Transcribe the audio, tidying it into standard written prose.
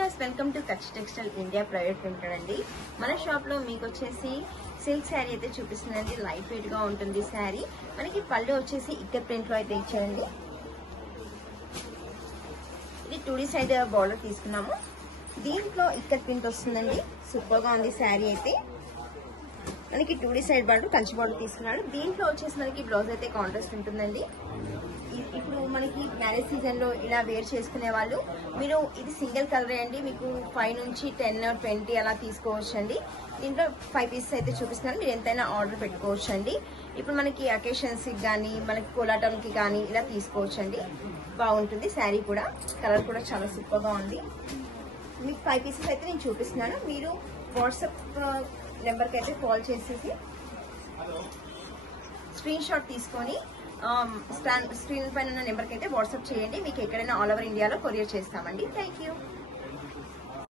Viewers, welcome to Kutch textile India private limited అండి. మన shop లో మీకు వచ్చేసి సిల్క్ శారీ అయితే చూపిస్తుందండి. లైట్ వెయిట్ గా ఉంటుంది శారీ. మనకి పళ్ళు వచ్చేసి ఇక్కత్ ప్రింట్ లో అయితే ఇచ్చారండి. ఇది 2D సైడ్ బార్డర్ తీసుకున్నాము. దీంట్లో ఇక్కత్ ప్రింట్ వస్తుందండి. సూపర్ గా ఉంది శారీ అయితే. మనకి 2D side border Kanchi border తీసుకున్నాడు. దీంట్లో వచ్చేసి మనకి బ్లౌజ్ అయితే కాంట్రాస్ట్ ఉంటుందండి. ఇప్పుడు మనకి మ్యారేజ్ సీజన్ లో ఇలా వేర్ చేసుకునే వాళ్ళు మీరు ఇది సింగిల్ కలర్ అండి. మీకు 5 నుంచి 10, 20 అలా తీసుకోవచ్చు అండి. దీంట్లో 5 పీసెస్ అయితే చూపిస్తున్నాను. మీరు ఎంతైనా ఆర్డర్ పెట్టుకోవచ్చు అండి. ఇప్పుడు మనకి అకేషన్స్ కి కానీ మనకి కోలాటం కి కానీ ఇలా తీసుకోవచ్చు అండి. బాగుంటుంది శారీ కూడా. కలర్ కూడా చాలా సూపర్ గా ఉంది. మీకు 5 పీసెస్ అయితే నేను చూపిస్తున్నాను. మీరు వాట్సాప్ నెంబర్కి అయితే కాల్ చేసేసి స్క్రీన్ షాట్ తీసుకొని స్క్రీన్ పైన ఉన్న నెంబర్కి అయితే వాట్సాప్ చేయండి. మీకు ఎక్కడైనా ఆల్ ఓవర్ ఇండియాలో కొరియర్ చేస్తామండి. Thank you.